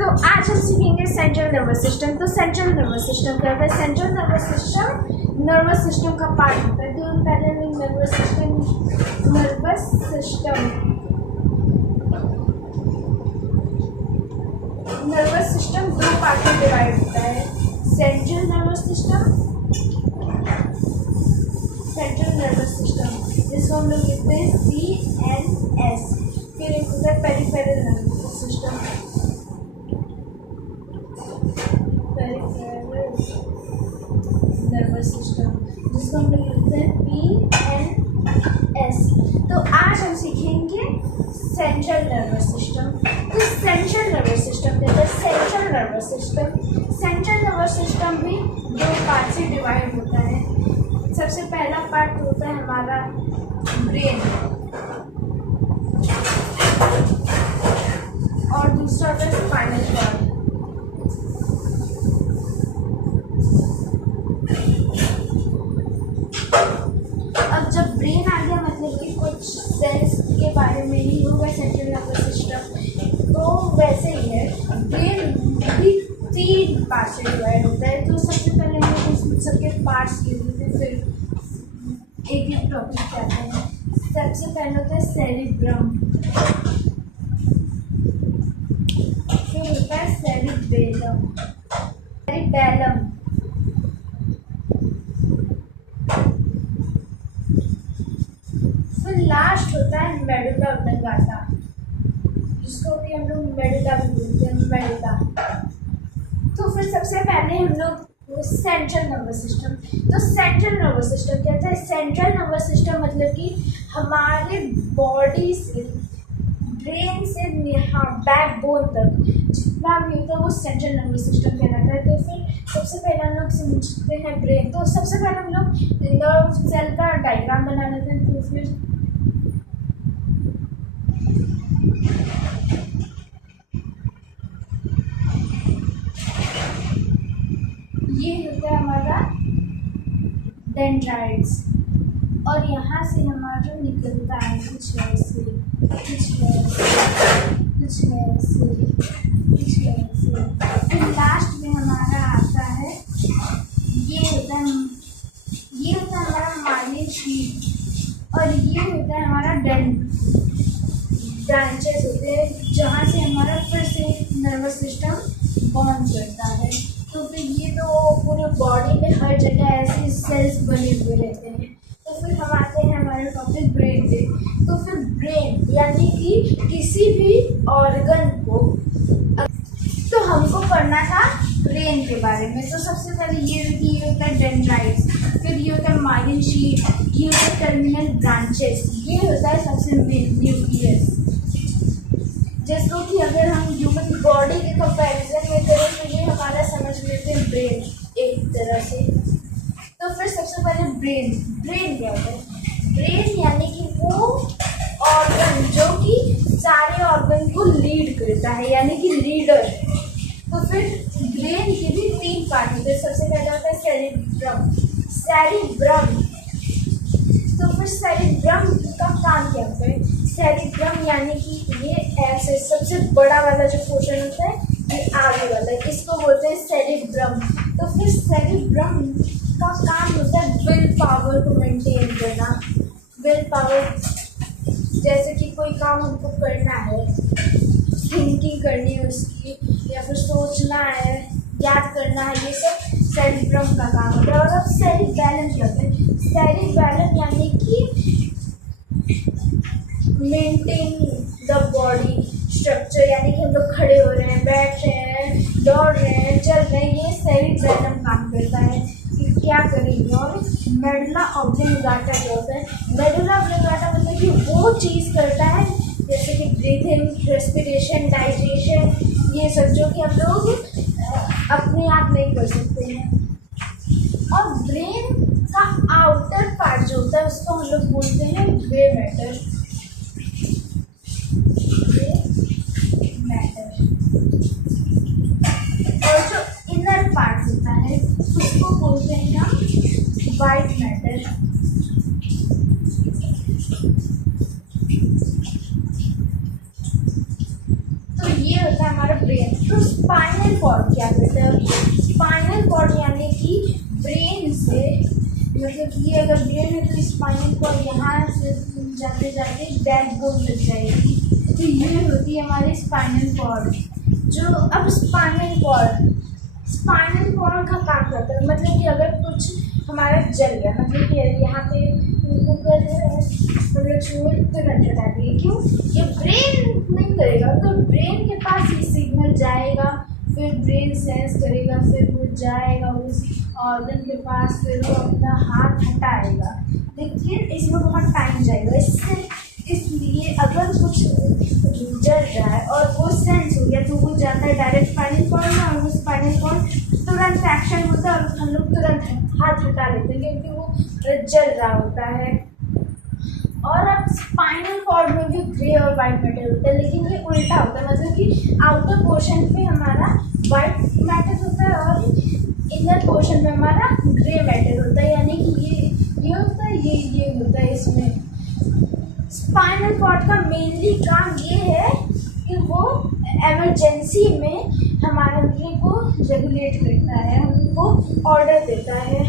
तो आज हम सीखेंगे सेंट्रल नर्वस सिस्टम। तो सेंट्रल नर्वस सिस्टम क्या होता है? सेंट्रल नर्वस सिस्टम का पार्ट होता है। तो पहले नर्वस सिस्टम दो पार्ट में डिवाइड होता है। सेंट्रल नर्वस सिस्टम जिसको हम लोग लिखते हैं CNS। फिर एक होता है पेरिफेरल नर्वस सिस्टम, जिसको हम लोग लिखते हैं PNS। तो आज हम सीखेंगे सेंट्रल नर्वस सिस्टम। तो सेंट्रल नर्वस सिस्टम क्या होता है? सेंट्रल नर्वस सिस्टम भी दो पार्ट से डिवाइड होता है। सबसे पहला पार्ट होता है हमारा ब्रेन और दूसरा होता है स्पाइनल कॉर्ड। अब जब ब्रेन आ गया मतलब कि कुछ सेल्स के बारे में ही होगा सेंट्रल नर्वस सिस्टम। तो वैसे ही है, ब्रेन भी तीन पार्ट से डिवाइड होता है। तो सबसे पहले हम सबके पार्ट्स ले लेते हैं, फिर एक टॉपिक पे आते हैं। सबसे पहले होता है सेरिब्रम, फिर होता है सेरिबेलम, फिर लास्ट होता है मेडुला ऑब्लिंगाटा, जिसको भी हम लोग मेडुला भी बोलते हैं, मेडुला। तो फिर सबसे पहले हम लोग सेंट्रल नर्वस सिस्टम। तो सेंट्रल नर्वस सिस्टम क्या होता है? सेंट्रल नर्वस सिस्टम मतलब कि हमारे बॉडी से ब्रेन से यहाँ बैकबोन तक जितना भी होता है वो सेंट्रल नर्वस सिस्टम कहलाता है। तो फिर सबसे पहले हम लोग समझते हैं ब्रेन। तो सबसे पहले हम लोग नर्व सेल का डायग्राम बना लेते हैं। तो फिर ये होता है हमारा डेंड्राइट्स और यहाँ से हमारा निकलता है कुछ ऐसे। फिर लास्ट में हमारा आता है ये होता है हमारा माइलिन शीट और ये होता है हमारा ब्रांचेस होते हैं जहाँ से हमारा फिर से नर्वस सिस्टम बॉर्न करता है। तो फिर ये तो पूरे बॉडी में हर जगह ऐसे सेल्स बने हुए रहते हैं। तो फिर हम आते हैं हमारे टॉपिक ब्रेन पे। तो फिर ब्रेन यानी कि किसी भी ऑर्गन को, तो हमको पढ़ना था ब्रेन के बारे में। तो सबसे पहले ये होता है डेंड्राइट्स, फिर ये होता है माइलिन शीट, ये होता है टर्मिनल ब्रांचेस, ये होता है सबसे मेन न्यूक्लियस। जिसको कि अगर हम ह्यूमन बॉडी के कंपैरिजन में करें तो ये हमारा समझ लेते हैं ब्रेन एक तरह से। तो फिर सबसे पहले ब्रेन क्या होता है? ब्रेन यानी कि वो ऑर्गन जो कि सारे ऑर्गन को लीड करता है, यानी कि लीडर। तो फिर ब्रेन के भी तीन पार्ट होते हैं। सबसे पहले होता है सेरिब्रम। तो फिर सेरिब्रम का काम क्या होता है? सेरिब्रम यानी कि ये ऐसे सबसे बड़ा वाला जो पोर्शन होता है ये आगे वाला, इसको बोलते हैं सेरिब्रम। तो फिर सेरिब्रम का काम होता है विल पावर को मेंटेन करना। विल पावर जैसे कि कोई काम हमको करना है, थिंकिंग करनी है उसकी, या फिर सोचना है, याद करना है, ये सब सेरिब्रम का काम होता है। और अब सेरिबैलम क्या होता है? सेरिबैलम यानी कि मेंटेन द बॉडी स्ट्रक्चर, यानी कि हम लोग खड़े हो रहे हैं, बैठ रहे हैं, दौड़ रहे हैं, चल रहे हैं, ये सेरिबैलम काम करता है कि क्या करेंगे। और मेडुला ऑब्लिंगाटा जो होता है, मेडुला ऑब्लिंगाटा मतलब कि वो चीज़ करता है जैसे कि ब्रीथिंग, रेस्पिरेशन, डाइजेशन, ये सब जो कि हम लोग अपने आप नहीं कर सकते हैं। और ब्रेन का आउटर पार्ट जो होता है उसको हम लोग बोलते हैं ग्रे मैटर। और जो इनर पार्ट होता है उसको बोलते हैं हम वाइट मैटर। तो ये होता है हमारा ब्रेन। तो स्पाइनल कॉर्ड क्या करता है? स्पाइनल कॉर्ड यानी कि ब्रेन से, मतलब ये अगर ब्रेन है तो स्पाइनल कॉर्ड यहाँ से जाते जाते बैकबोन लग जाएगी, तो ये होती है हमारी स्पाइनल कॉर्ड। जो अब स्पाइनल कॉर्ड का काम करता है, मतलब कि अगर कुछ हमारा जल गया, मतलब कि यहाँ पे कुकर है, मतलब चूहे तुरंत हटा देंगे। क्यों? ये ब्रेन नहीं करेगा, तो ब्रेन के पास ये सिग्नल जाएगा, फिर ब्रेन सेंस करेगा, फिर वो जाएगा उस ऑर्गन के पास, फिर वो अपना हाथ हटाएगा, लेकिन इसमें बहुत टाइम जाएगा। इसलिए अगर कुछ जल रहा है और वो सेंस हो गया तो वो जाता है डायरेक्ट स्पाइनल कॉर्ड में, और वो स्पाइनल कॉर्ड तुरंत एक्शन होता है और हम लोग तुरंत हाथ हटा लेते हैं क्योंकि वो जल रहा होता है। और अब स्पाइनल कॉर्ड में भी ग्रे और वाइट मैटर होता है, लेकिन ये उल्टा होता है, मतलब कि आउटर पोर्शन पे हमारा वाइट मैटर होता है और इनर पोर्शन में हमारा ग्रे मैटर होता है, यानी कि ये होता है, ये होता है। इसमें स्पाइनल कॉर्ड का मेनली काम ये है कि वो इमरजेंसी में हमारे ब्रेन को रेगुलेट करता है, हमको ऑर्डर देता है।